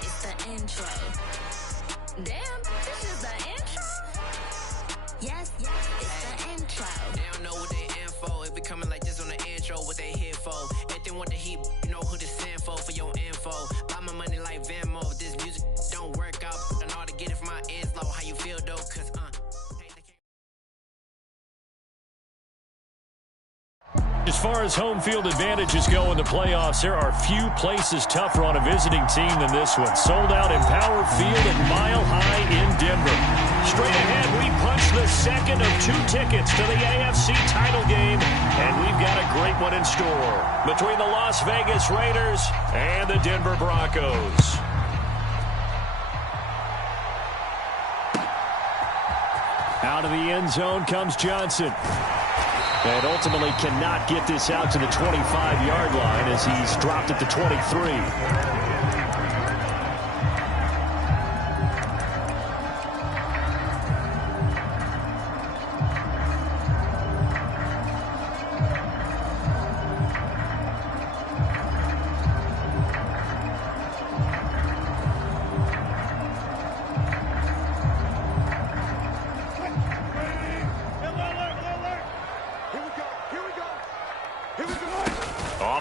It's the intro. Damn, this is the intro? Yes, it's the intro. They don't know what they in for. If it coming like this on the intro, what they here for? If they want the heat, you know who to send for your info. Buy my money like Venmo. If this music don't work out, I know how to get it from my ends low. How you feel though? Cause As far as home field advantages go in the playoffs, there are few places tougher on a visiting team than this one. Sold out Empower Field at Mile High in Denver. Straight ahead, we punch the second of 2 tickets to the AFC title game, and we've got a great one in store between the Las Vegas Raiders and the Denver Broncos. Out of the end zone comes Johnson. And ultimately cannot get this out to the 25-yard line as he's dropped at the 23.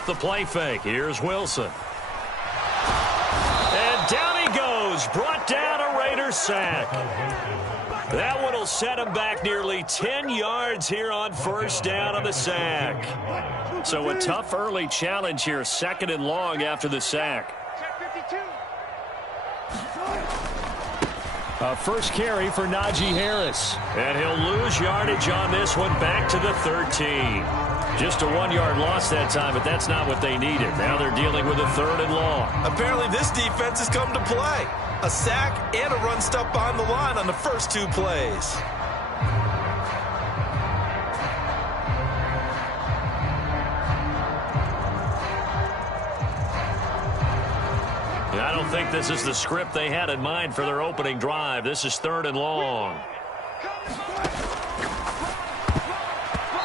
The play fake. Here's Wilson. And down he goes. Brought down a Raider sack. That one will set him back nearly 10 yards here on first down on the sack. So a tough early challenge here. 2nd and long after the sack. A first carry for Najee Harris. And he'll lose yardage on this one back to the 13. Just a 1-yard loss that time, but that's not what they needed. Now they're dealing with a 3rd and long. Apparently this defense has come to play. A sack and a run stop behind the line on the first 2 plays. I don't think this is the script they had in mind for their opening drive. This is 3rd and long.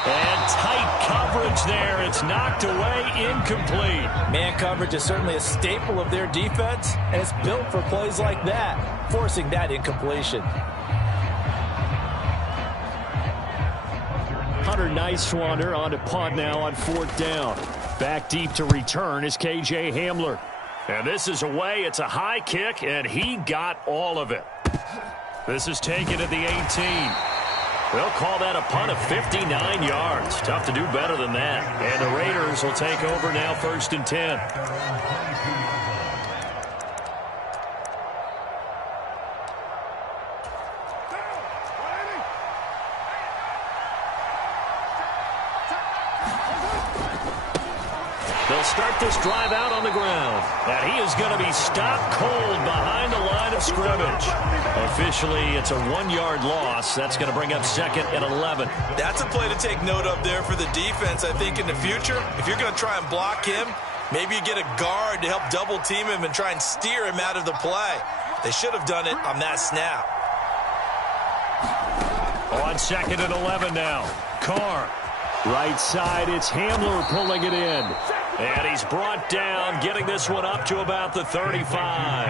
And tight coverage there. It's knocked away, incomplete. Man coverage is certainly a staple of their defense, and it's built for plays like that, forcing that incompletion. Hunter Nicewander on to punt now on 4th down. Back deep to return is K.J. Hamler. And this is away. It's a high kick, and he got all of it. This is taken at the 18. They'll call that a punt of 59 yards. Tough to do better than that. And the Raiders will take over now 1st and 10. They'll start this drive out on the ground. And he is going to be stopped cold behind the line of scrimmage. Officially, it's a 1-yard loss. That's going to bring up 2nd and 11. That's a play to take note of there for the defense, I think, in the future. If you're going to try and block him, maybe you get a guard to help double team him and try and steer him out of the play. They should have done it on that snap. On 2nd and 11 now. Carr. Right side, it's Hamler pulling it in. And he's brought down, getting this one up to about the 35.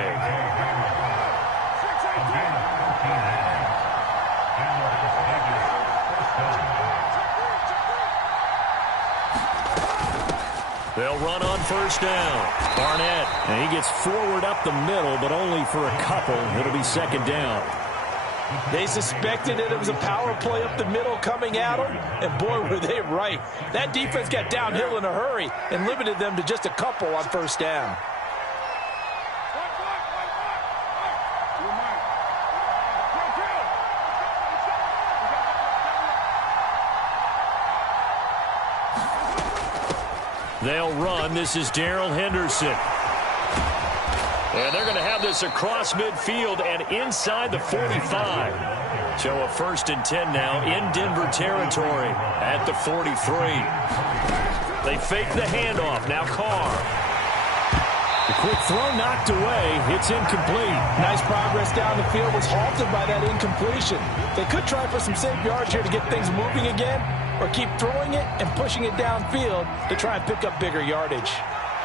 They'll run on 1st down. Barnett, and he gets forward up the middle, but only for a couple. It'll be 2nd down. They suspected that it was a power play up the middle coming at them, and boy, were they right. That defense got downhill in a hurry and limited them to just a couple on 1st down. They'll run. This is Darrell Henderson. And they're going to have this across midfield and inside the 45. So a 1st and 10 now in Denver territory at the 43. They fake the handoff. Now Carr. The quick throw knocked away. It's incomplete. Nice progress down the field was halted by that incompletion. They could try for some safe yards here to get things moving again, or keep throwing it and pushing it downfield to try and pick up bigger yardage.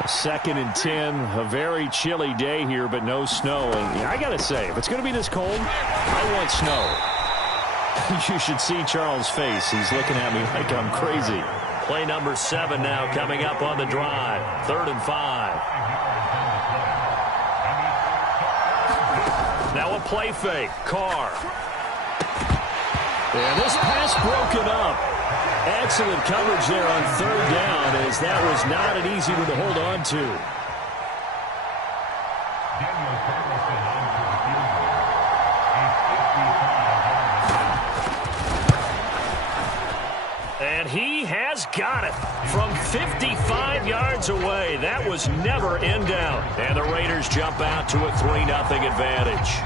2nd and 10, a very chilly day here, but no snow. And I got to say, if it's going to be this cold, I want snow. You should see Charles' face. He's looking at me like I'm crazy. Play number 7 now coming up on the drive. 3rd and 5. Now a play fake. Carr. And this pass broken up. Excellent coverage there on 3rd down, as that was not an easy one to hold on to. And he has got it from 55 yards away. That was never in doubt. And the Raiders jump out to a 3-0 advantage.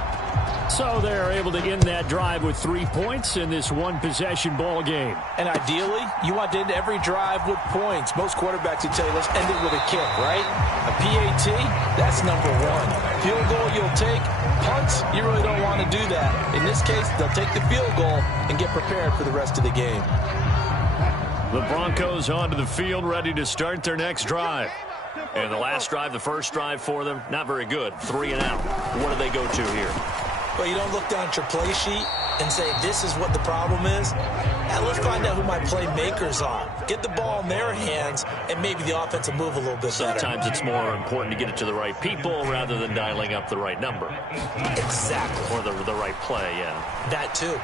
So they're able to end that drive with 3 points in this one-possession ball game. And ideally, you want to end every drive with points. Most quarterbacks would tell you, let's end it with a kick, right? A PAT, that's number 1. Field goal you'll take. Punts, you really don't want to do that. In this case, they'll take the field goal and get prepared for the rest of the game. The Broncos onto the field, ready to start their next drive. And the last drive, the first drive for them, not very good. 3 and out. What do they go to here? Well, you don't look down at your play sheet and say, this is what the problem is. Now, let's find out who my playmakers are. Get the ball in their hands, and maybe the offense will move a little bit better. Sometimes it's more important to get it to the right people rather than dialing up the right number. Exactly. Or the right play, yeah. That, too.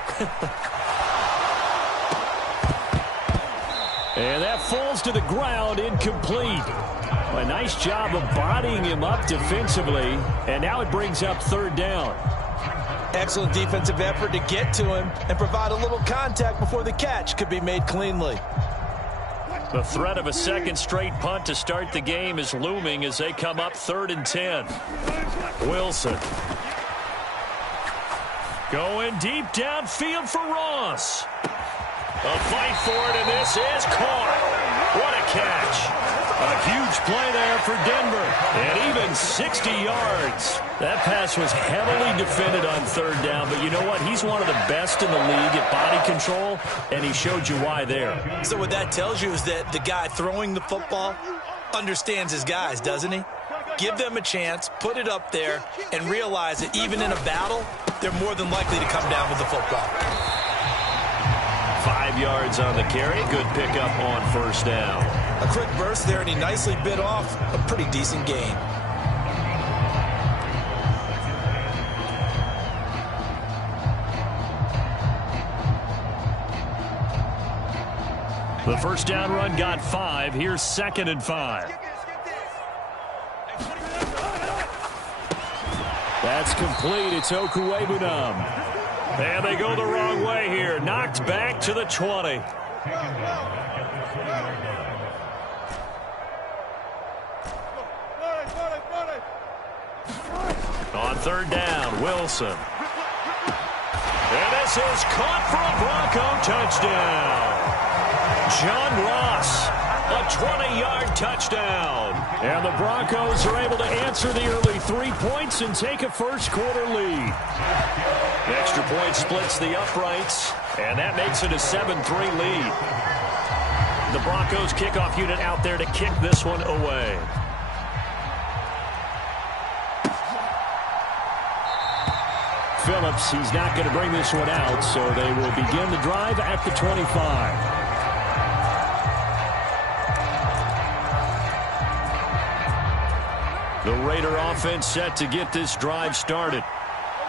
And that falls to the ground, incomplete. A nice job of bodying him up defensively, and now it brings up 3rd down. Excellent defensive effort to get to him and provide a little contact before the catch could be made cleanly. The threat of a second straight punt to start the game is looming as they come up 3rd and 10. Wilson. Going deep downfield for Ross. A fight for it, and this is caught. What a catch. A huge play there for Denver. And even 60 yards. That pass was heavily defended on 3rd down, but you know what? He's one of the best in the league at body control, and he showed you why there. So what that tells you is that the guy throwing the football understands his guys, doesn't he? Give them a chance, put it up there, and realize that even in a battle, they're more than likely to come down with the football. 5 yards on the carry. Good pickup on 1st down. A quick burst there, and he nicely bit off a pretty decent gain. The first down run got 5. Here's 2nd and 5. That's complete. It's Okuwebunam. And they go the wrong way here. Knocked back to the 20. On 3rd down, Wilson. And this is caught for a Bronco touchdown. John Ross, a 20-yard touchdown. And the Broncos are able to answer the early 3 points and take a first-quarter lead. The extra point splits the uprights, and that makes it a 7-3 lead. The Broncos kickoff unit out there to kick this one away. Phillips, he's not going to bring this one out, so they will begin the drive at the 25. The Raider offense set to get this drive started.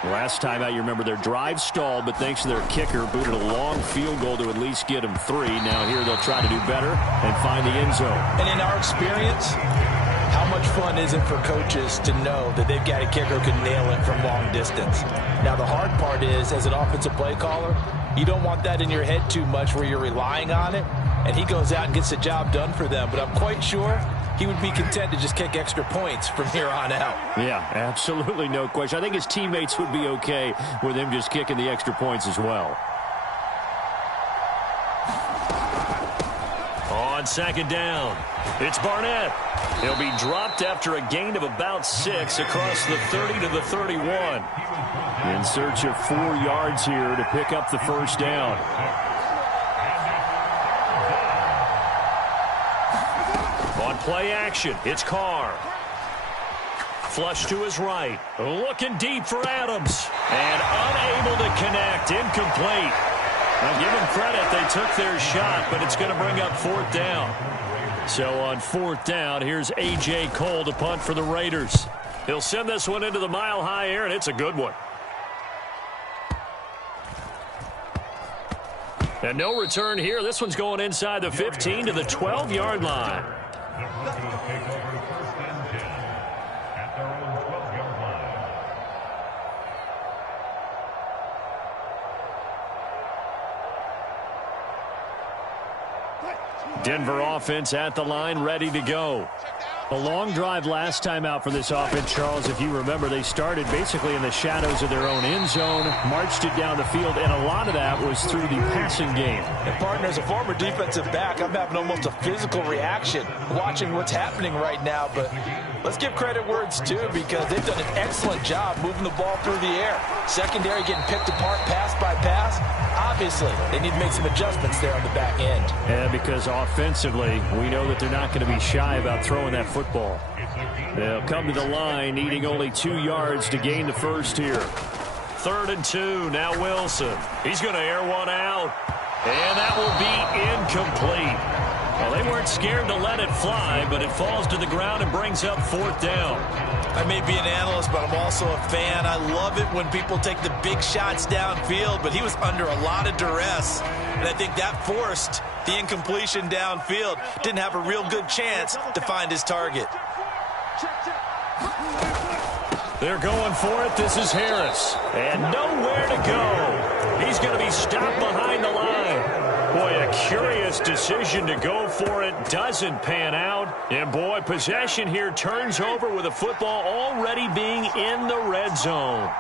Last time out, you remember their drive stalled, but thanks to their kicker, booted a long field goal to at least get them 3. Now here they'll try to do better and find the end zone. And in our experience, how much fun is it for coaches to know that they've got a kicker who can nail it from long distance? Now the hard part is, as an offensive play caller, you don't want that in your head too much where you're relying on it, and he goes out and gets the job done for them. But I'm quite sure he would be content to just kick extra points from here on out. Yeah, absolutely no question. I think his teammates would be okay with him just kicking the extra points as well. On 2nd down, it's Barnett. He'll be dropped after a gain of about 6 across the 30 to the 31. In search of 4 yards here to pick up the first down. On play action. It's Carr. Flush to his right. Looking deep for Adams. And unable to connect. Incomplete. Now give them credit. They took their shot, but it's going to bring up 4th down. So on 4th down, here's A.J. Cole to punt for the Raiders. He'll send this one into the mile-high air, and it's a good one. And no return here. This one's going inside the 15 to the 12-yard line. Denver offense at the line, ready to go. A long drive last time out for this offense, Charles. If you remember, they started basically in the shadows of their own end zone, marched it down the field, and a lot of that was through the passing game. And partner, as a former defensive back, I'm having almost a physical reaction watching what's happening right now. But let's give credit where it's due, because they've done an excellent job moving the ball through the air. Secondary getting picked apart pass by pass. Obviously, they need to make some adjustments there on the back end. Yeah, because offensively, we know that they're not going to be shy about throwing that football. They'll come to the line, needing only 2 yards to gain the first here. 3rd and 2, now Wilson. He's going to air one out, and that will be incomplete. Well, they weren't scared to let it fly, but it falls to the ground and brings up 4th down. I may be an analyst, but I'm also a fan. I love it when people take the big shots downfield, but he was under a lot of duress, and I think that forced the incompletion downfield. Didn't have a real good chance to find his target. They're going for it. This is Harris, and nowhere to go. He's going to be stopped behind the line. Boy, a curious decision to go for it. Doesn't pan out. And, boy, possession here turns over with a football already being in the red zone.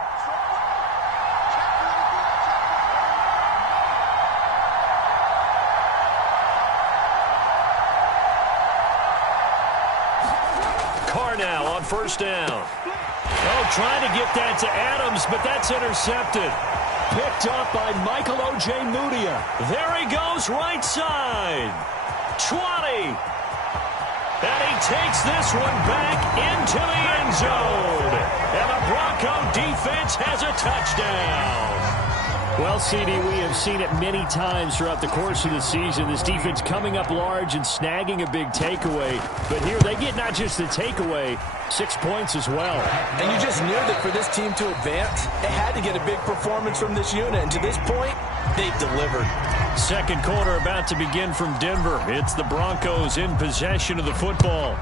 Carr now on 1st down. Oh, trying to get that to Adams, but that's intercepted. Picked up by Michael O.J. Mudia. There he goes, right side. 20. And he takes this one back into the end zone. And the Bronco defense has a touchdown. Well, CD, we have seen it many times throughout the course of the season. This defense coming up large and snagging a big takeaway. But here they get not just the takeaway, 6 points as well. And you just knew that for this team to advance, they had to get a big performance from this unit. And to this point, they've delivered. Second quarter about to begin from Denver. It's the Broncos in possession of the football.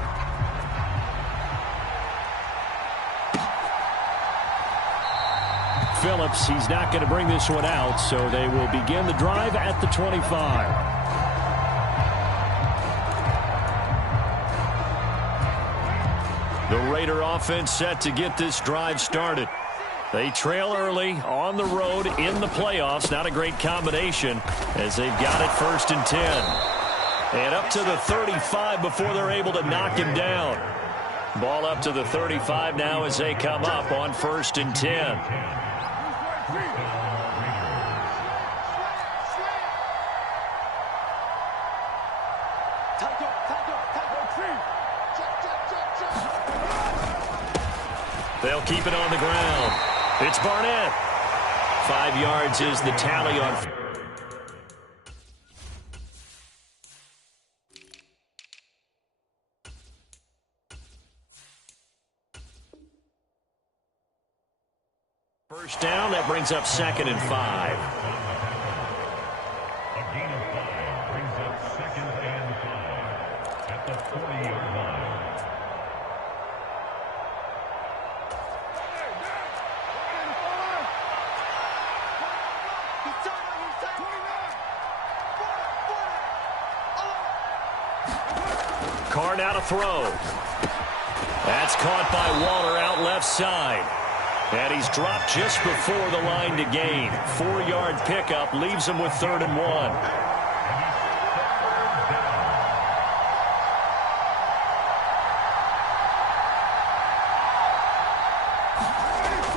Phillips, he's not going to bring this one out, so they will begin the drive at the 25. The Raider offense set to get this drive started. They trail early on the road in the playoffs. Not a great combination as they've got it 1st and 10. And up to the 35 before they're able to knock him down. Ball up to the 35 now as they come up on 1st and 10. They'll keep it on the ground. It's Barnett. 5 yards is the tally on. First down, that brings up 2nd and 5. A gain of 5 brings up 2nd and 5 at the 40-yard line. Carr now to throw. That's caught by Waller out left side. And he's dropped just before the line to gain. 4-yard pickup leaves him with 3rd and 1.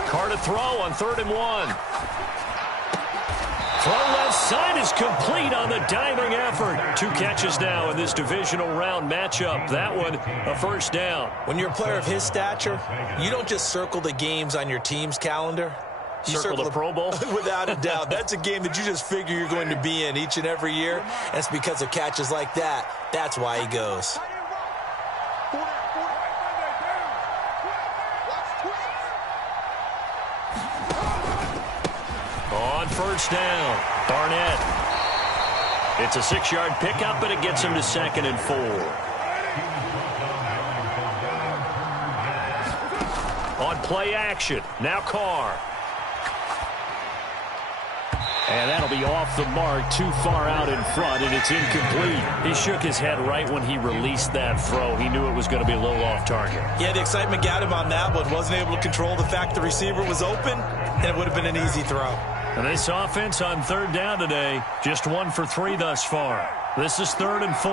Carr to throw on 3rd and 1. Throw left side is complete on the diving effort. 2 catches now in this divisional round matchup. That one, a first down. When you're a player of his stature, you don't just circle the games on your team's calendar. You circle the Pro Bowl? Without a doubt. That's a game that you just figure you're going to be in each and every year. And it's because of catches like that. That's why he goes. On first down, Barnett. It's a 6-yard pickup, but it gets him to 2nd and 4. On play action, now Carr. And that'll be off the mark, too far out in front, and it's incomplete. He shook his head right when he released that throw. He knew it was going to be a little off target. Yeah, the excitement got him on that one. Wasn't able to control the fact the receiver was open, and it would have been an easy throw. And this offense on 3rd down today, just 1 for 3 thus far. This is 3rd and 4.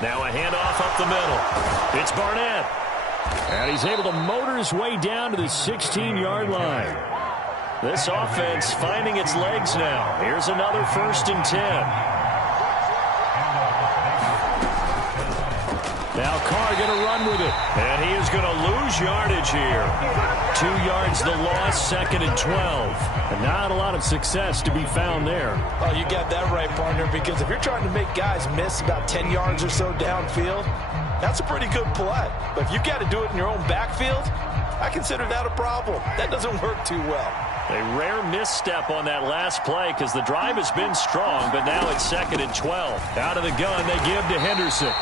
Now a handoff up the middle. It's Barnett. And he's able to motor his way down to the 16-yard line. This offense finding its legs now. Here's another 1st and 10. Now Carr going to run with it. And he is going to lose yardage here. 2 yards the loss, 2nd and 12. And not a lot of success to be found there. Oh, you got that right, partner, because if you're trying to make guys miss about 10 yards or so downfield, that's a pretty good play. But if you got to do it in your own backfield, I consider that a problem. That doesn't work too well. A rare misstep on that last play because the drive has been strong, but now it's 2nd and 12. Out of the gun, they give to Henderson.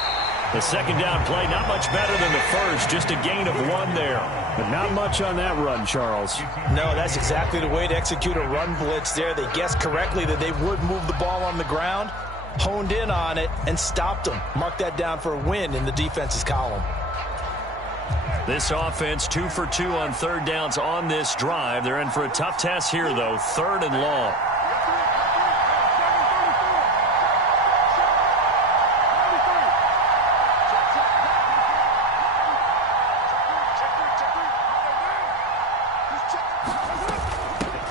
The 2nd down play, not much better than the first, just a gain of 1 there. But not much on that run, Charles. No, that's exactly the way to execute a run blitz there. They guessed correctly that they would move the ball on the ground, honed in on it, and stopped them. Mark that down for a win in the defense's column. This offense 2 for 2 on 3rd downs on this drive. They're in for a tough test here, though. 3rd and long.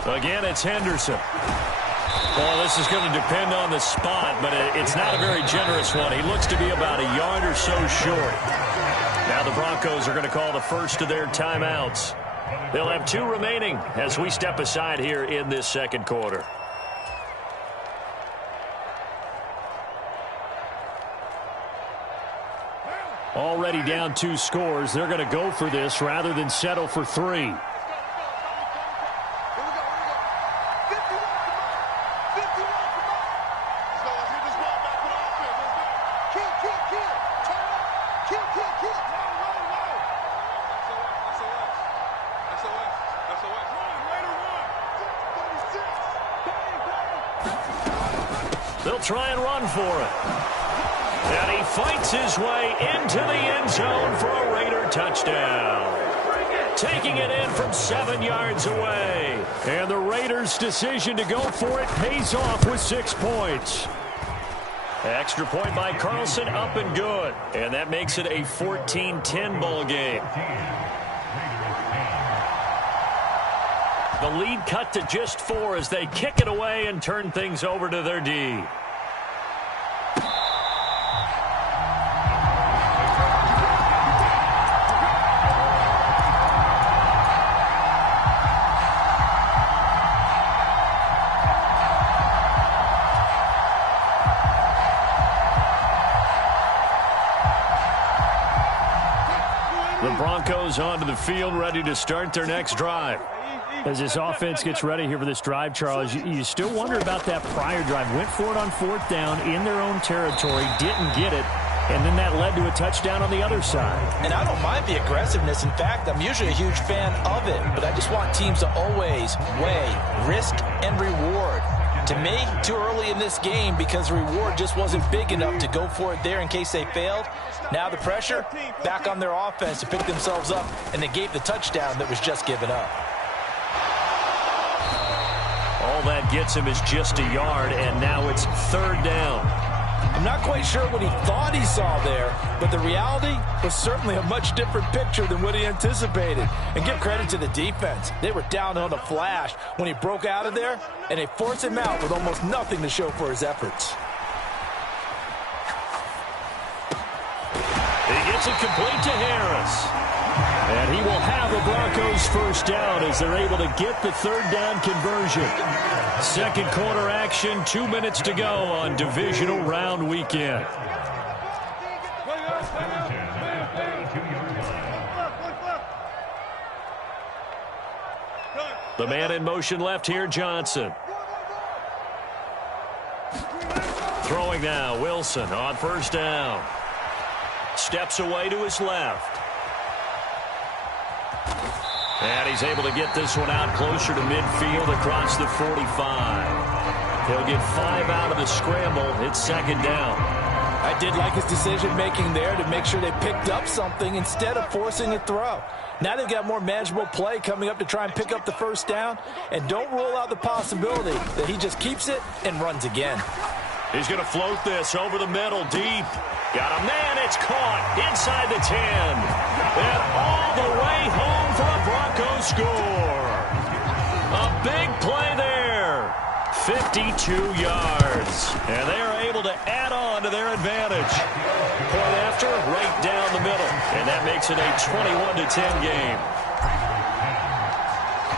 Again, it's Henderson. Well, this is going to depend on the spot, but it's not a very generous one. He looks to be about a yard or so short. Now the Broncos are going to call the first of their timeouts. They'll have 2 remaining as we step aside here in this 2nd quarter. Already down 2 scores. They're going to go for this rather than settle for 3. They'll try and run for it. And he fights his way into the end zone for a Raider touchdown. Taking it in from 7 yards away. And the Raiders' decision to go for it pays off with 6 points. Extra point by Carlson, up and good. And that makes it a 14-10 ball game. The lead cut to just 4 as they kick it away and turn things over to their D. The Broncos onto the field, ready to start their next drive. As this offense gets ready here for this drive, Charles, you still wonder about that prior drive. Went for it on 4th down in their own territory, didn't get it, and then that led to a touchdown on the other side. And I don't mind the aggressiveness. In fact, I'm usually a huge fan of it, but I just want teams to always weigh risk and reward. To me, too early in this game because the reward just wasn't big enough to go for it there in case they failed. Now the pressure back on their offense to pick themselves up and negate the touchdown that was just given up. All that gets him is just a yard, and now it's 3rd down. I'm not quite sure what he thought he saw there, but the reality was certainly a much different picture than what he anticipated. And give credit to the defense. They were down on a flash when he broke out of there, and they forced him out with almost nothing to show for his efforts. He gets it complete to Harris. And he will have the Broncos first down as they're able to get the third down conversion. Second quarter action, 2 minutes to go on divisional round weekend. The man in motion left here, Johnson. Throwing now, Wilson on first down. Steps away to his left. And he's able to get this one out closer to midfield across the 45. He'll get 5 out of the scramble. It's second down. I did like his decision-making there to make sure they picked up something instead of forcing a throw. Now they've got more manageable play coming up to try and pick up the first down. And don't rule out the possibility that he just keeps it and runs again. He's going to float this over the middle, deep. Got a man, it's caught inside the 10. And all the way home for a Broncos score. A big play there. 52 yards. And they are able to add on to their advantage. Point after, right down the middle. And that makes it a 21-10 game.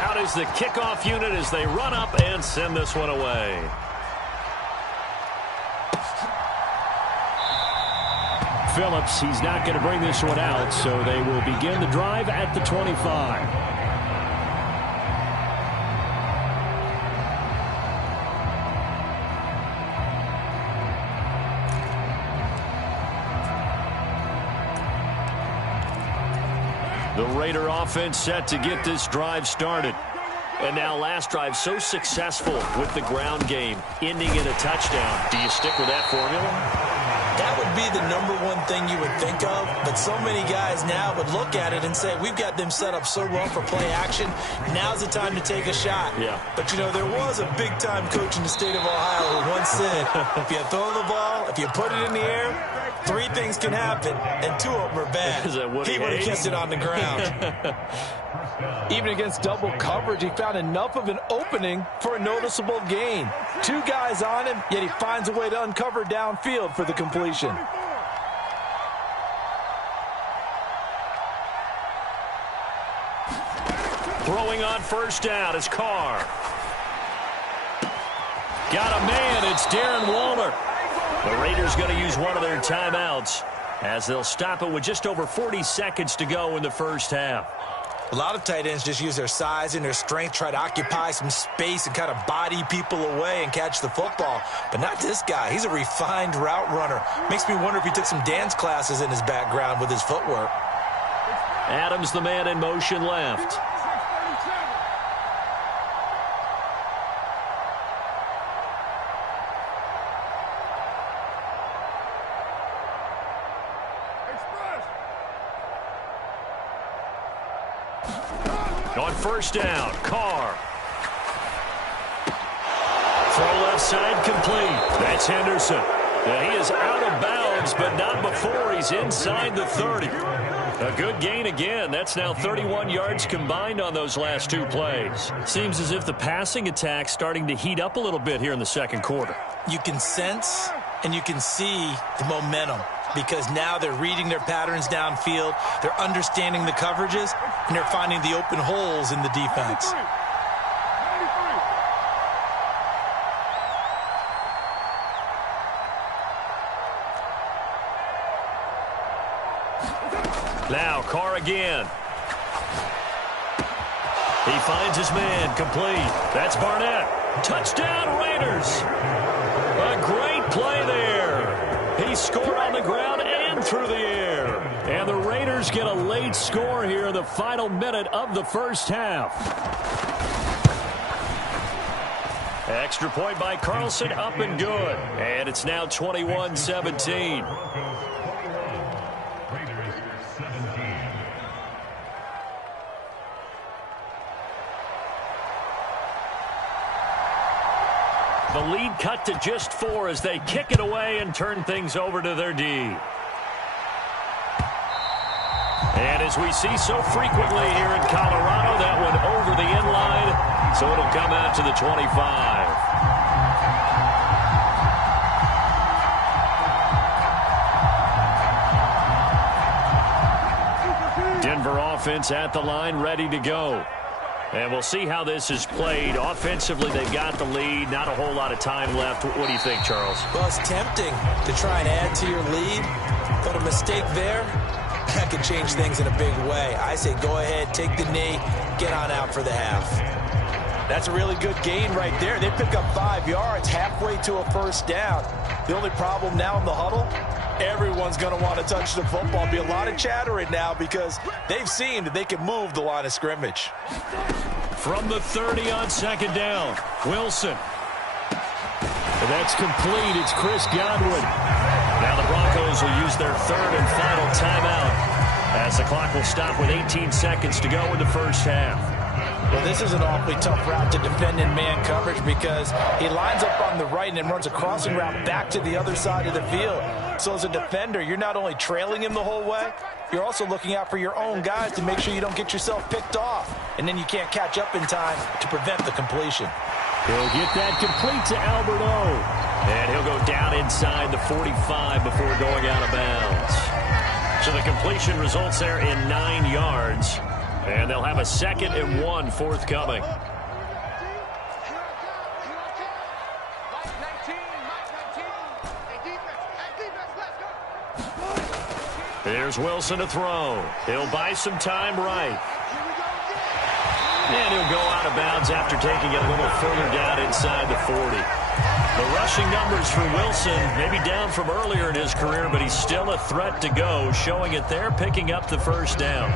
Out is the kickoff unit as they run up and send this one away. Phillips, he's not going to bring this one out, so they will begin the drive at the 25. The Raider offense set to get this drive started. And now last drive so successful with the ground game, ending in a touchdown. Do you stick with that formula? That would be the number one thing you would think of, but so many guys now would look at it and say, we've got them set up so well for play action. Now's the time to take a shot. Yeah. But, you know, there was a big-time coach in the state of Ohio who once said, if you throw the ball, if you put it in the air, 3 things can happen, and 2 of them are bad. He would have kept it on the ground. Even against double coverage, he found enough of an opening for a noticeable gain. 2 guys on him, yet he finds a way to uncover downfield for the completion. Throwing on first down is Carr. Got a man, it's Darren Waller. The Raiders going to use one of their timeouts as they'll stop it with just over 40 seconds to go in the first half. A lot of tight ends just use their size and their strength, try to occupy some space and kind of body people away and catch the football. But not this guy. He's a refined route runner. Makes me wonder if he took some dance classes in his background with his footwork. Adams, the man in motion left. On first down, Carr. Throw left side complete. That's Henderson. Now he is out of bounds, but not before he's inside the 30. A good gain again. That's now 31 yards combined on those last 2 plays. Seems as if the passing attack's starting to heat up a little bit here in the second quarter. You can sense and you can see the momentum because now they're reading their patterns downfield, they're understanding the coverages, and they're finding the open holes in the defense. Now Carr again. He finds his man complete. That's Barnett. Touchdown Raiders. A great play there. He scored on the ground and through the air. And the Raiders get a late score here in the final minute of the first half. Extra point by Carlson, up and good. And it's now 21-17. The lead cut to just 4 as they kick it away and turn things over to their D. And as we see so frequently here in Colorado, that one over the end line, so it'll come out to the 25. Denver offense at the line, ready to go. And we'll see how this is played. Offensively, they've got the lead. Not a whole lot of time left. What do you think, Charles? Well, it's tempting to try and add to your lead, but a mistake there, that could change things in a big way. I say go ahead, take the knee, get on out for the half. That's a really good gain right there. They pick up 5 yards halfway to a first down. The only problem now in the huddle, everyone's going to want to touch the football. Be a lot of chattering now because they've seen that they can move the line of scrimmage. From the 30 on second down, Wilson. And that's complete. It's Chris Godwin. Now the Broncos will use their third and final timeout as the clock will stop with 18 seconds to go in the first half. Well, this is an awfully tough route to defend in man coverage because he lines up on the right and then runs a crossing route back to the other side of the field. So as a defender, you're not only trailing him the whole way, you're also looking out for your own guys to make sure you don't get yourself picked off. And then you can't catch up in time to prevent the completion. He'll get that complete to Albert O. And he'll go down inside the 45 before going out of bounds. So the completion results there in 9 yards. And they'll have a 2nd and 1 forthcoming. Here's Wilson to throw. He'll buy some time right. And he'll go out of bounds after taking it a little further down inside the 40. The rushing numbers for Wilson, maybe down from earlier in his career, but he's still a threat to go, showing it there, picking up the first down.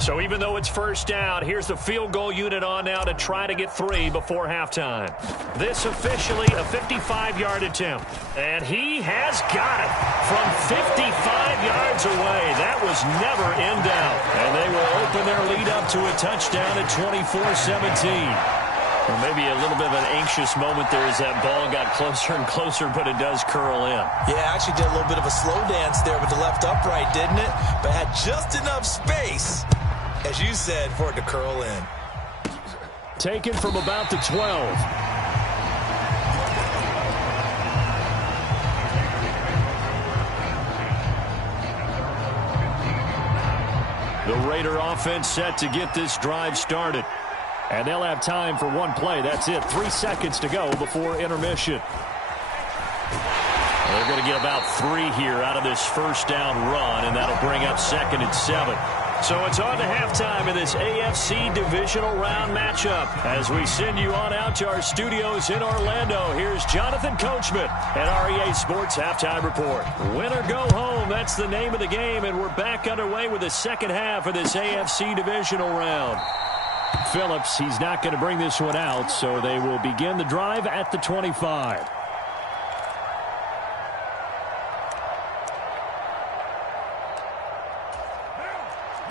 So even though it's first down, here's the field goal unit on now to try to get 3 before halftime. This officially a 55-yard attempt. And he has got it from 55 yards away. That was never in doubt. And they will open their lead up to a touchdown at 24-17. Well, maybe a little bit of an anxious moment there as that ball got closer and closer, but it does curl in. Yeah, actually did a little bit of a slow dance there with the left upright, didn't it? But had just enough space, as you said, for it to curl in. Taken from about the 12. The Raider offense set to get this drive started. And they'll have time for one play. That's it. 3 seconds to go before intermission. They're going to get about 3 here out of this first down run, and that'll bring up 2nd and 7. So it's on to halftime in this AFC divisional round matchup. As we send you on out to our studios in Orlando, here's Jonathan Coachman at REA Sports Halftime Report. Win or go home, that's the name of the game, and we're back underway with the second half of this AFC divisional round. Phillips, he's not going to bring this one out, so they will begin the drive at the 25.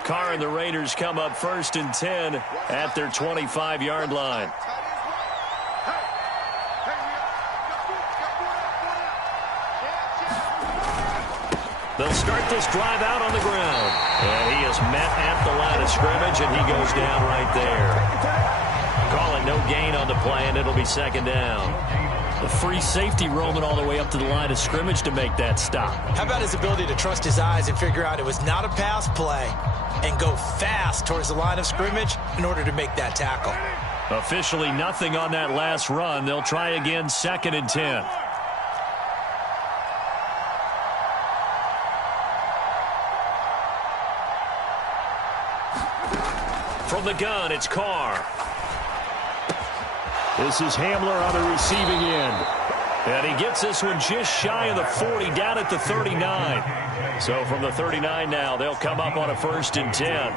Carr and the Raiders come up 1st and 10 at their 25-yard line. They'll start this drive out on the ground. And he is met at the line of scrimmage, and he goes down right there. Call it no gain on the play, and it'll be 2nd down. A free safety roaming all the way up to the line of scrimmage to make that stop. How about his ability to trust his eyes and figure out it was not a pass play and go fast towards the line of scrimmage in order to make that tackle? Officially nothing on that last run. They'll try again 2nd and 10. From the gun, it's Carr. This is Hamler on the receiving end. And he gets this one just shy of the 40, down at the 39. So from the 39 now, they'll come up on a 1st and 10.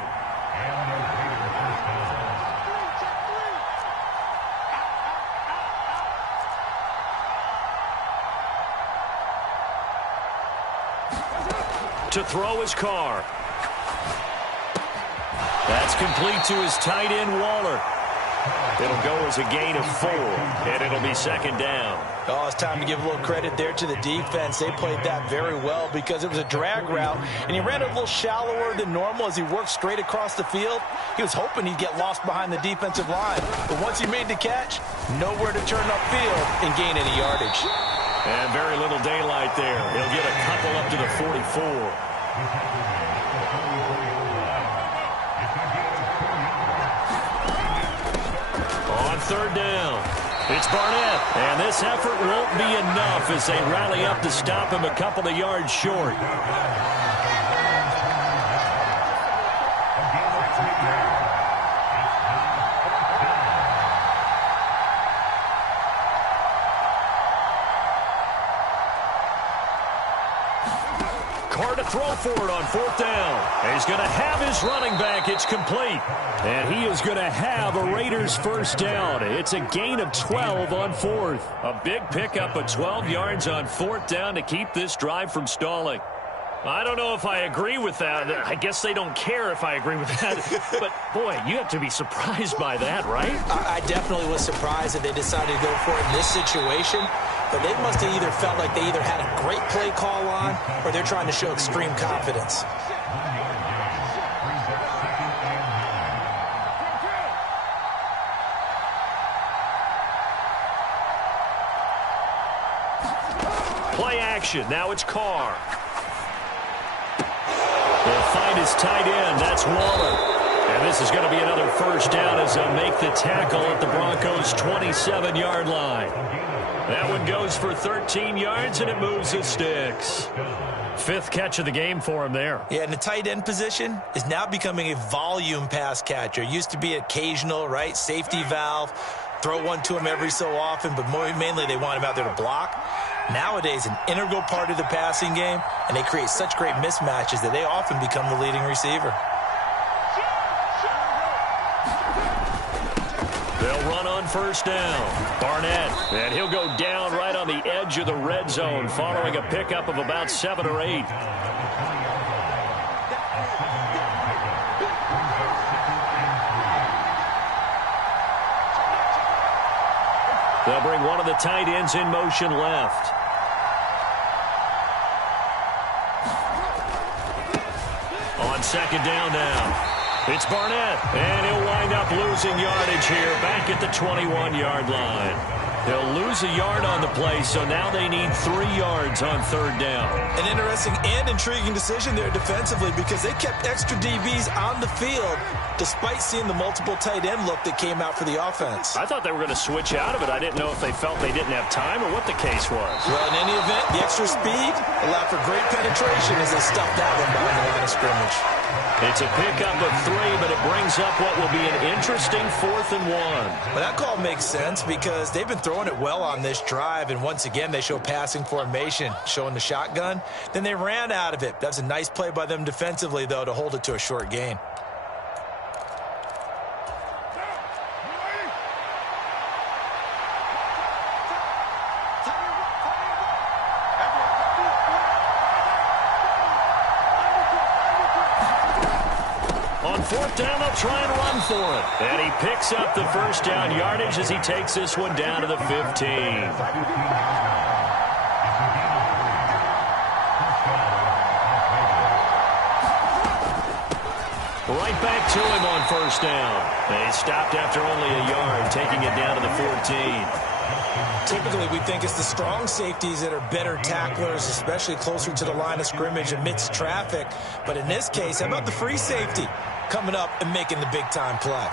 To throw is Carr. That's complete to his tight end, Waller. It'll go as a gain of 4, and it'll be second down. Oh, it's time to give a little credit there to the defense. They played that very well because it was a drag route, and he ran it a little shallower than normal as he worked straight across the field. He was hoping he'd get lost behind the defensive line, but once he made the catch, nowhere to turn upfield and gain any yardage. And very little daylight there. He'll get a couple up to the 44. On third down, it's Barnett. And this effort won't be enough as they rally up to stop him a couple of yards short. Carr to throw for it on fourth down. And he's going to have his running back. It's complete. And he is going to have a Raiders first down. It's a gain of 12 on fourth. A big pickup of 12 yards on fourth down to keep this drive from stalling. I don't know if I agree with that. I guess they don't care if I agree with that. But, boy, you have to be surprised by that, right? I definitely was surprised that they decided to go for it in this situation. But they must have either felt like they either had a great play call on or they're trying to show extreme confidence. Play action. Now it's Carr. They'll find his tight end. That's Waller. And this is going to be another first down as they'll make the tackle at the Broncos' 27-yard line. That one goes for 13 yards, and it moves the sticks. Fifth catch of the game for him there. Yeah, and the tight end position is now becoming a volume pass catcher. It used to be occasional, right? Safety valve. Throw one to him every so often, but mainly they want him out there to block. Nowadays, an integral part of the passing game, and they create such great mismatches that they often become the leading receiver. They'll run on first down. Barnett, and he'll go down right on the edge of the red zone following a pickup of about 7 or 8. They'll bring one of the tight ends in motion left. On second down now. It's Barnett, and he'll wind up losing yardage here back at the 21-yard line. They'll lose a yard on the play, so now they need 3 yards on third down. An interesting and intriguing decision there defensively because they kept extra DBs on the field despite seeing the multiple tight end look that came out for the offense. I thought they were going to switch out of it. I didn't know if they felt they didn't have time or what the case was. Well, in any event, the extra speed allowed for great penetration as they stuffed that one behind the line of scrimmage. It's a pickup of 3, but it brings up what will be an interesting 4th and 1. Well, that call makes sense because they've been throwing it well on this drive, and once again they show passing formation, showing the shotgun. Then they ran out of it. That's a nice play by them defensively, though, to hold it to a short gain. Fourth down, they'll try and run for it. And he picks up the first down yardage as he takes this one down to the 15. Right back to him on first down. And he stopped after only a yard, taking it down to the 14. Typically, we think it's the strong safeties that are better tacklers, especially closer to the line of scrimmage amidst traffic. But in this case, how about the free safety coming up and making the big-time play?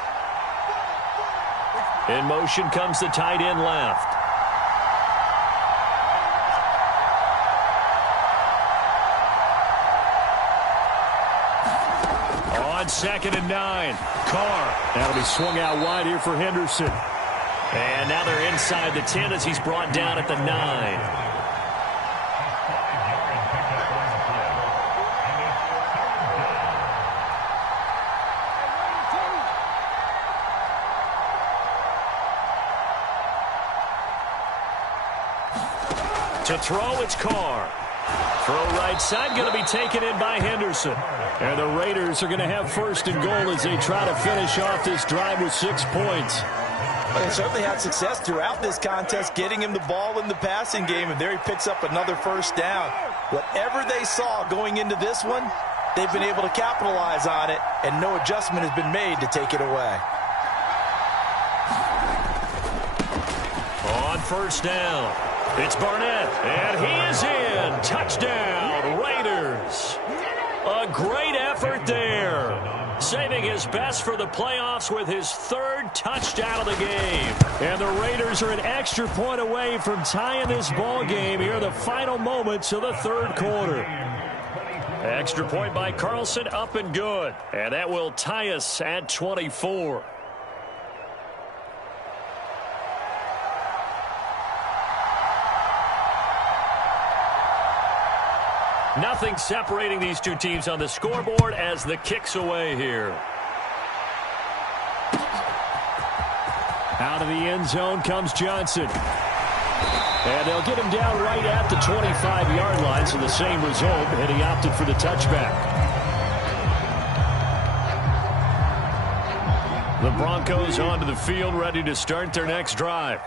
In motion comes the tight end left. On second and 9, Carr. That'll be swung out wide here for Henderson. And now they're inside the 10 as he's brought down at the 9. To throw, it's Carr. Throw right side, going to be taken in by Henderson. And the Raiders are going to have first and goal as they try to finish off this drive with 6 points. Well, they certainly had success throughout this contest, getting him the ball in the passing game, and there he picks up another first down. Whatever they saw going into this one, they've been able to capitalize on it, and no adjustment has been made to take it away. On first down, it's Barnett, and he is in. Touchdown, Raiders. A great effort there. Saving his best for the playoffs with his 3rd touchdown of the game. And the Raiders are an extra point away from tying this ball game here in the final moments of the 3rd quarter. Extra point by Carlson, up and good. And that will tie us at 24. Nothing separating these two teams on the scoreboard as the kick's away here. Out of the end zone comes Johnson. And they'll get him down right at the 25-yard line, so the same result, and he opted for the touchback. The Broncos onto the field, ready to start their next drive.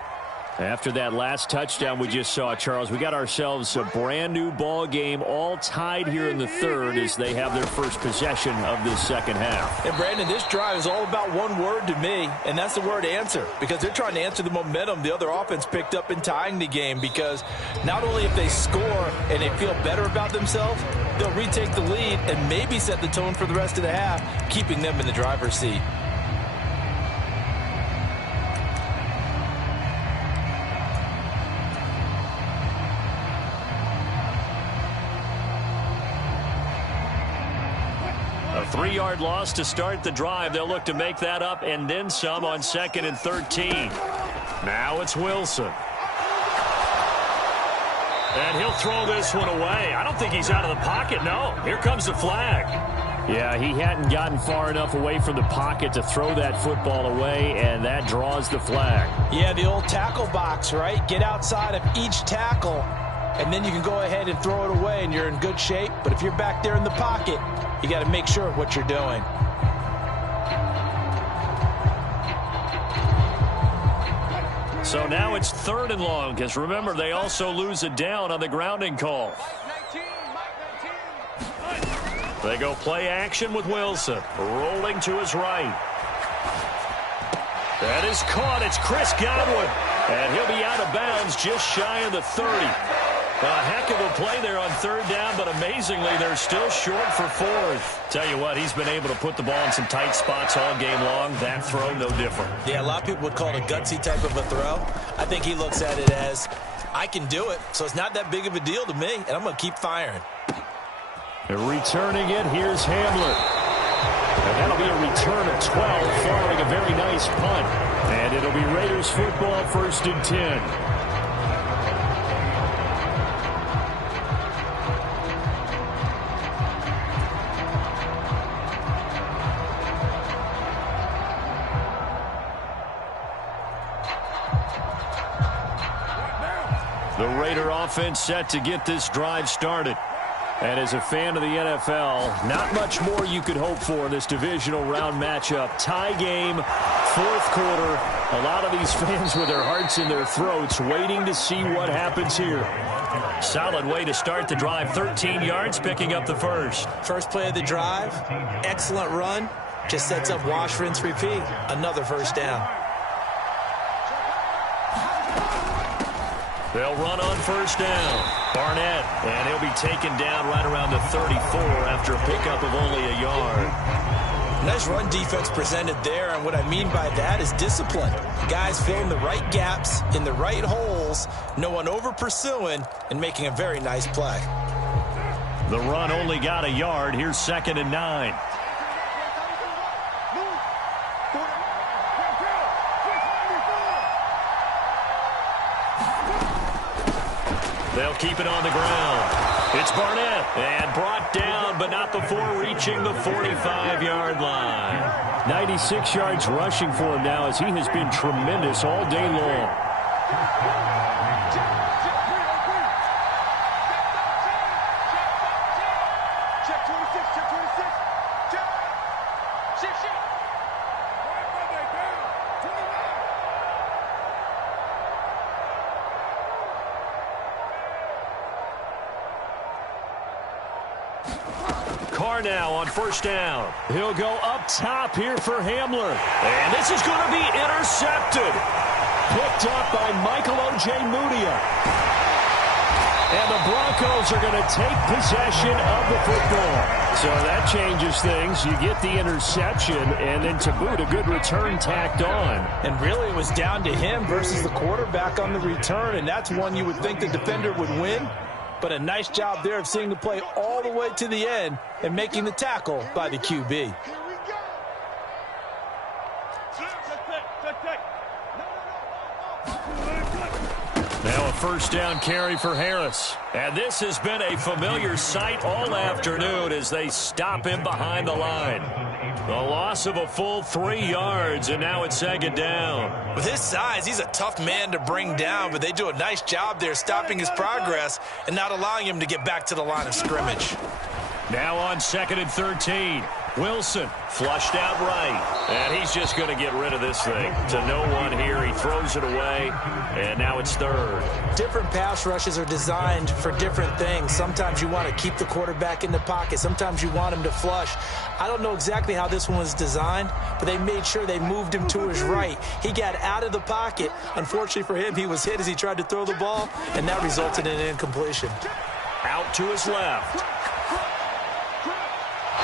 After that last touchdown we just saw, Charles, we got ourselves a brand-new ball game, all tied here in the 3rd as they have their first possession of this second half. And, Brandon, this drive is all about one word to me, and that's the word answer, because they're trying to answer the momentum the other offense picked up in tying the game, because not only if they score and they feel better about themselves, they'll retake the lead and maybe set the tone for the rest of the half, keeping them in the driver's seat. A 3-yard loss to start the drive. They'll look to make that up and then some on 2nd and 13. Now it's Wilson. And he'll throw this one away. I don't think he's out of the pocket, no. Here comes the flag. Yeah, he hadn't gotten far enough away from the pocket to throw that football away, and that draws the flag. Yeah, the old tackle box, right? Get outside of each tackle, and then you can go ahead and throw it away, and you're in good shape. But if you're back there in the pocket, you got to make sure of what you're doing. So now it's 3rd and long, because remember, they also lose a down on the grounding call. They go play action with Wilson, rolling to his right. That is caught. It's Chris Godwin, and he'll be out of bounds just shy of the 30. A heck of a play there on 3rd down, but amazingly, they're still short for 4th. Tell you what, he's been able to put the ball in some tight spots all game long. That throw, no different. Yeah, a lot of people would call it a gutsy type of a throw. I think he looks at it as, I can do it, so it's not that big of a deal to me, and I'm going to keep firing. Returning it, here's Hamler. And that'll be a return of 12 following a very nice punt. And it'll be Raiders football, 1st and 10. The Raider offense set to get this drive started. And as a fan of the NFL, not much more you could hope for in this divisional round matchup. Tie game, 4th quarter. A lot of these fans with their hearts in their throats waiting to see what happens here. Solid way to start the drive. 13 yards, picking up the first. First play of the drive, excellent run. Just sets up wash, rinse, repeat. Another first down. They'll run on first down. Barnett, and he'll be taken down right around the 34 after a pickup of only a yard. Nice run defense presented there, and what I mean by that is discipline. Guys filling the right gaps in the right holes, no one over pursuing, and making a very nice play. The run only got a yard. Here's 2nd and 9. They'll keep it on the ground. It's Barnett, and brought down, but not before reaching the 45-yard line. 96 yards rushing for him now, as he has been tremendous all day long. Check 26, check 26. Check. Shit. Right, Monday, down. 29. Carr now on first down. He'll go up top here for Hamler. And this is going to be intercepted. Picked up by Michael O.J. Mudia. And the Broncos are going to take possession of the football. So that changes things. You get the interception, and then to boot, a good return tacked on. And really, it was down to him versus the quarterback on the return, and that's one you would think the defender would win. But a nice job there of seeing the play all the way to the end and making the tackle by the QB. Now a first down carry for Harris. And this has been a familiar sight all afternoon as they stop him behind the line. The loss of a full 3 yards, and now it's second down. With his size, he's a tough man to bring down, but they do a nice job there stopping his progress and not allowing him to get back to the line of scrimmage. Now on 2nd and 13. Wilson flushed out right, and he's just going to get rid of this thing. To no one here, he throws it away, and now it's third. Different pass rushes are designed for different things. Sometimes you want to keep the quarterback in the pocket. Sometimes you want him to flush. I don't know exactly how this one was designed, but they made sure they moved him to his right. He got out of the pocket. Unfortunately for him, he was hit as he tried to throw the ball, and that resulted in an incompletion. Out to his left.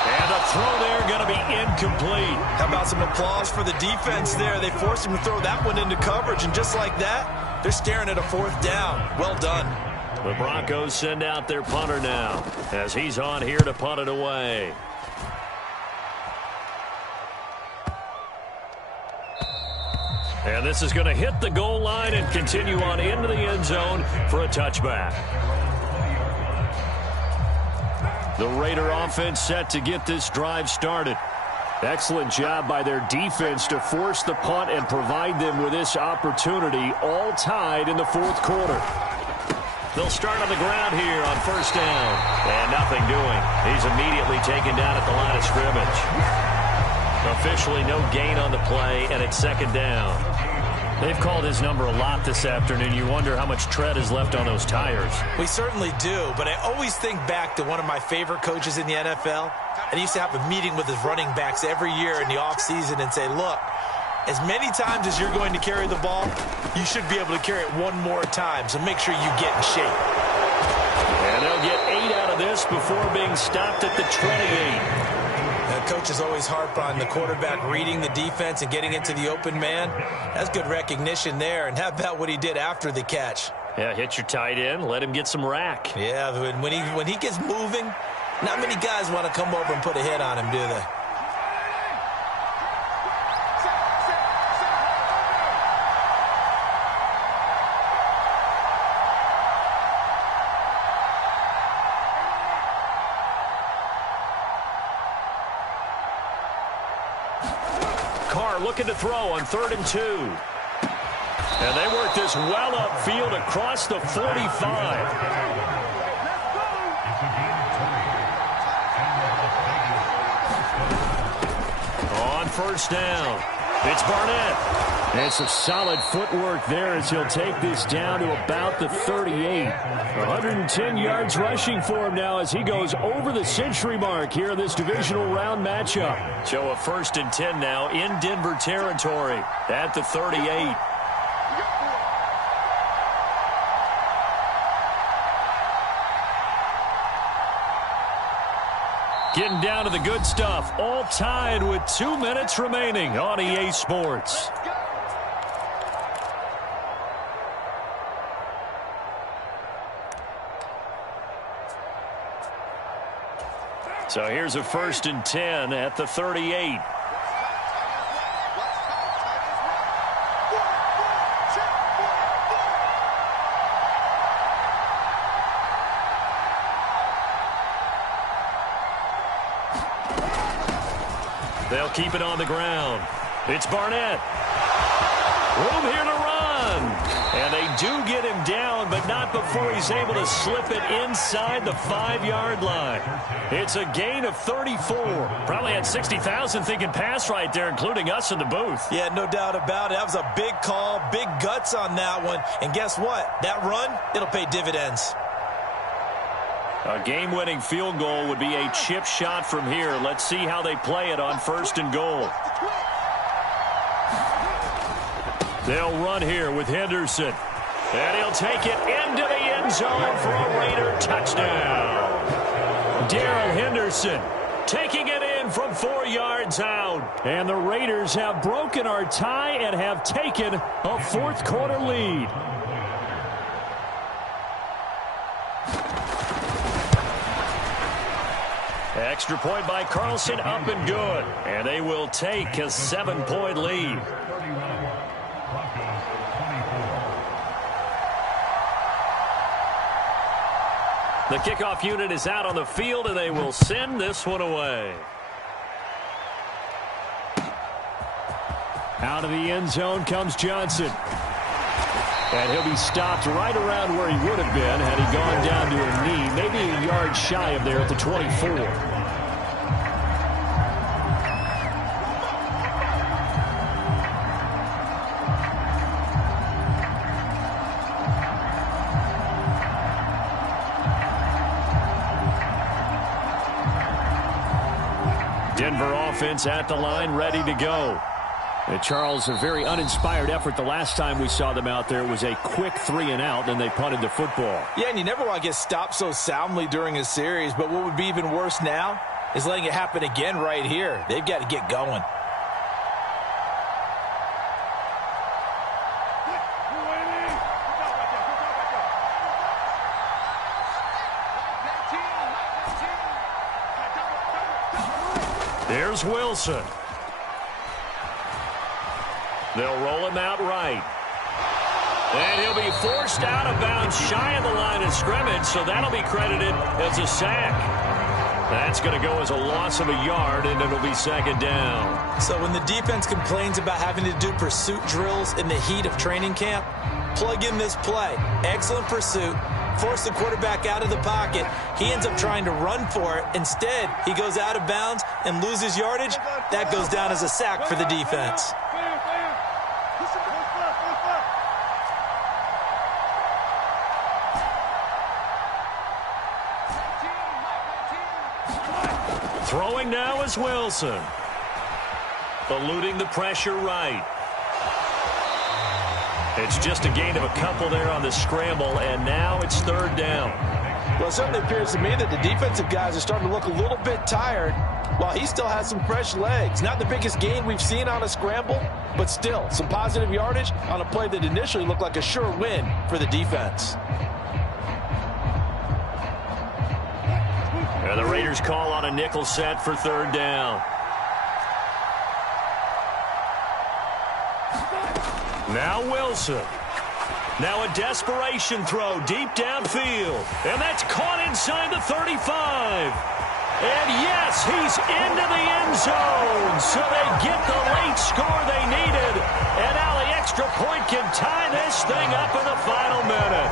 And a throw there going to be incomplete. How about some applause for the defense there? They forced him to throw that one into coverage, and just like that, they're staring at a 4th down. Well done. The Broncos send out their punter now as he's on here to punt it away. And this is going to hit the goal line and continue on into the end zone for a touchback. The Raider offense set to get this drive started. Excellent job by their defense to force the punt and provide them with this opportunity, all tied in the 4th quarter. They'll start on the ground here on first down. And nothing doing. He's immediately taken down at the line of scrimmage. Officially no gain on the play, and it's second down. They've called his number a lot this afternoon. You wonder how much tread is left on those tires. We certainly do, but I always think back to one of my favorite coaches in the NFL. And he used to have a meeting with his running backs every year in the offseason and say, look, as many times as you're going to carry the ball, you should be able to carry it one more time, so make sure you get in shape. And they'll get 8 out of this before being stopped at the 28. Coaches always harp on the quarterback reading the defense and getting into the open man. That's good recognition there. And how about what he did after the catch? Yeah, hit your tight end, let him get some rack. Yeah, when he gets moving, not many guys want to come over and put a hit on him, do they? Looking to throw on 3rd and 2. And they work this well upfield across the 45. On first down, it's Barnett. And some solid footwork there as he'll take this down to about the 38. 110 yards rushing for him now as he goes over the century mark here in this divisional round matchup. So a 1st and 10 now in Denver territory at the 38. Getting down to the good stuff, all tied with 2 minutes remaining on EA Sports. So here's a 1st and 10 at the 38. They'll keep it on the ground. It's Barnett. Room here to run. And they do get him down, but not before he's able to slip it inside the 5-yard line. It's a gain of 34. Probably had 60,000 thinking pass right there, including us in the booth. Yeah, no doubt about it. That was a big call, big guts on that one. And guess what? That run, it'll pay dividends. A game-winning field goal would be a chip shot from here. Let's see how they play it on 1st and goal. They'll run here with Henderson. And he'll take it into the end zone for a Raider touchdown. Darrell Henderson taking it in from 4 yards out. And the Raiders have broken our tie and have taken a 4th quarter lead. Extra point by Carlson, up and good. And they will take a 7-point lead. The kickoff unit is out on the field, and they will send this one away. Out of the end zone comes Johnson. And he'll be stopped right around where he would have been had he gone down to a knee, maybe a yard shy of there at the 24. Denver offense at the line, ready to go. And Charles, a very uninspired effort. The last time we saw them out there was a quick 3-and-out, and they punted the football. Yeah, and you never want to get stopped so soundly during a series, but what would be even worse now is letting it happen again right here. They've got to get going. There's Wilson. They'll roll him out right. And he'll be forced out of bounds shy of the line of scrimmage, so that'll be credited as a sack. That's going to go as a loss of a yard, and it'll be 2nd down. So when the defense complains about having to do pursuit drills in the heat of training camp, plug in this play. Excellent pursuit. Force the quarterback out of the pocket. He ends up trying to run for it. Instead, he goes out of bounds and loses yardage. That goes down as a sack for the defense. Throwing now is Wilson. Eluding the pressure right. It's just a gain of a couple there on the scramble, and now it's 3rd down. Well, it certainly appears to me that the defensive guys are starting to look a little bit tired while he still has some fresh legs. Not the biggest gain we've seen on a scramble, but still some positive yardage on a play that initially looked like a sure win for the defense. And the Raiders call on a nickel set for 3rd down. Now Wilson. Now a desperation throw deep downfield. And that's caught inside the 35. And yes, he's into the end zone. So they get the late score they needed. And now the extra point can tie this thing up in the final minute.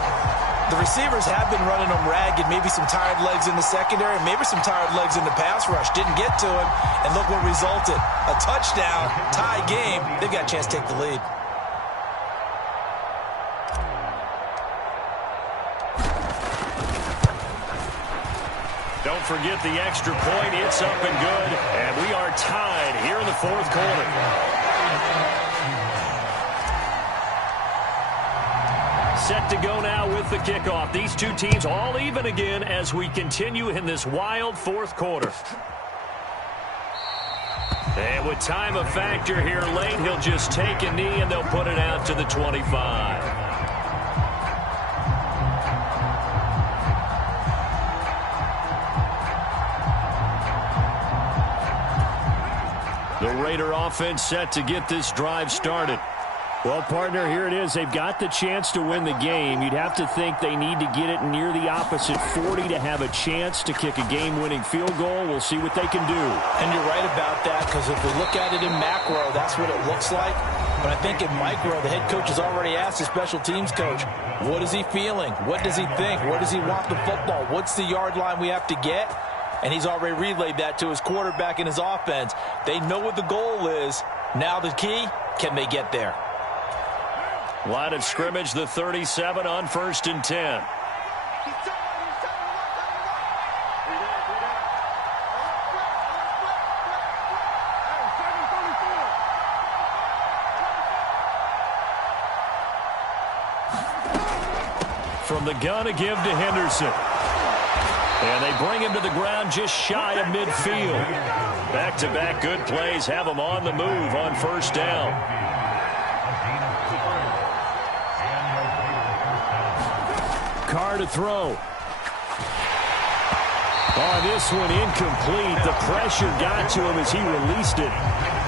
The receivers have been running them ragged, maybe some tired legs in the secondary, maybe some tired legs in the pass rush. Didn't get to him, and look what resulted. A touchdown, tie game. They've got a chance to take the lead. Don't forget the extra point. It's up and good, and we are tied here in the 4th quarter. Set to go now with the kickoff. These two teams all even again as we continue in this wild 4th quarter. And with time a factor here late, he'll just take a knee and they'll put it out to the 25. The Raider offense set to get this drive started. Well, partner, here it is. They've got the chance to win the game. You'd have to think they need to get it near the opposite 40 to have a chance to kick a game-winning field goal. We'll see what they can do. And you're right about that, because if we look at it in macro, that's what it looks like. But I think in micro, the head coach has already asked the special teams coach, what is he feeling? What does he think? Where does he want the football? What's the yard line we have to get? And he's already relayed that to his quarterback and his offense. They know what the goal is. Now the key, can they get there? Line of scrimmage, the 37 on 1st and 10. From the gun, a give to Henderson. And they bring him to the ground just shy of midfield. Back-to-back good plays have him on the move on 1st down. Carr to throw. On this one, incomplete. The pressure got to him as he released it.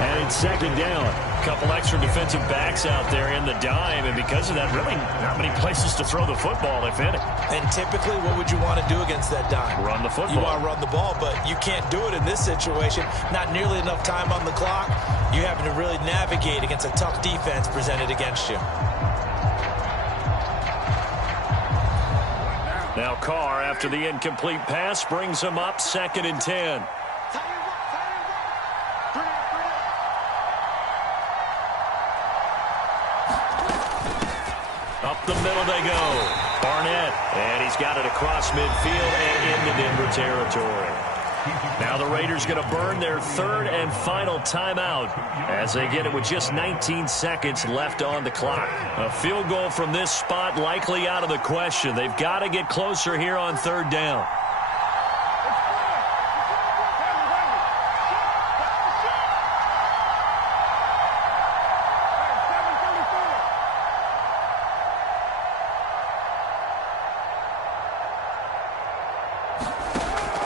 And it's 2nd down. A couple extra defensive backs out there in the dime, and because of that, really not many places to throw the football, if any. And typically, what would you want to do against that dime? Run the football. You want to run the ball, but you can't do it in this situation. Not nearly enough time on the clock. You're having to really navigate against a tough defense presented against you. Now Carr, after the incomplete pass, brings him up 2nd and 10. Up the middle they go. Barnett, and he's got it across midfield and into Denver territory. Now the Raiders going to burn their 3rd and final timeout as they get it with just 19 seconds left on the clock. A field goal from this spot likely out of the question. They've got to get closer here on 3rd down.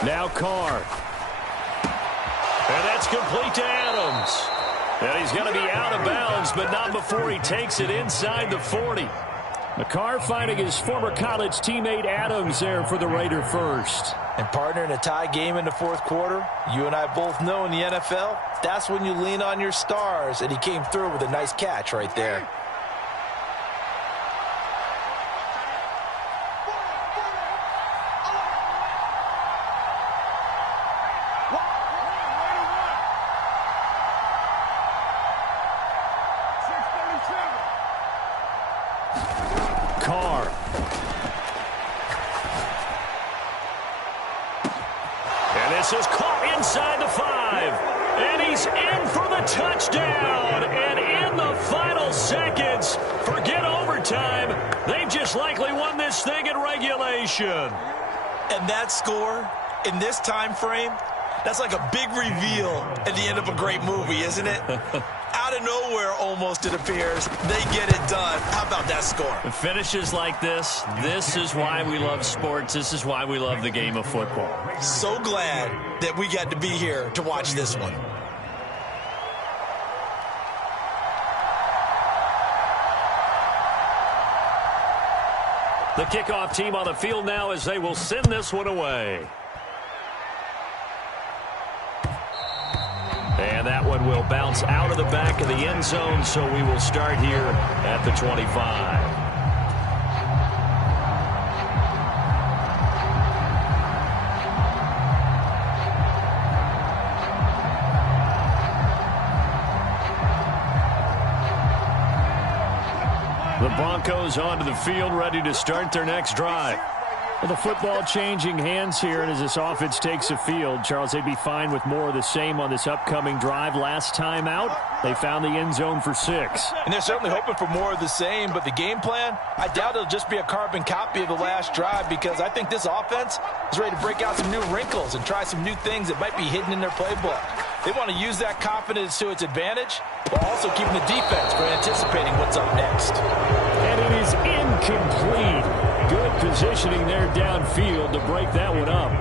Now Carr. And that's complete to Adams. And he's going to be out of bounds, but not before he takes it inside the 40. Carr finding his former college teammate Adams there for the Raider first. And partner, in a tie game in the 4th quarter, you and I both know in the NFL, that's when you lean on your stars. And he came through with a nice catch right there. Carr. And this is caught inside the 5. And he's in for the touchdown. And in the final seconds, forget overtime. They've just likely won this thing in regulation. And that score in this time frame, that's like a big reveal at the end of a great movie, isn't it? Out of nowhere, almost, it appears, they get it done. How about that score? Finishes like this is why we love sports. This is why we love the game of football. So glad that we got to be here to watch this one. The kickoff team on the field now as they will send this one away. And that one will bounce out of the back of the end zone, so we will start here at the 25. The Broncos onto the field, ready to start their next drive. Well, the football changing hands here, and as this offense takes the field, Charles, they'd be fine with more of the same on this upcoming drive. Last time out, they found the end zone for 6. And they're certainly hoping for more of the same, but the game plan, I doubt it'll just be a carbon copy of the last drive, because I think this offense is ready to break out some new wrinkles and try some new things that might be hidden in their playbook. They want to use that confidence to its advantage, while also keeping the defense from anticipating what's up next. And it is incomplete. Good positioning there downfield to break that one up.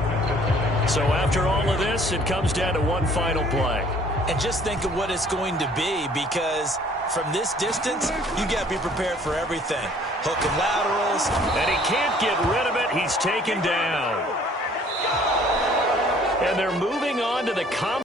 So after all of this, it comes down to one final play. And just think of what it's going to be, because from this distance, you got to be prepared for everything. Hook and laterals. And he can't get rid of it. He's taken down. And they're moving on to the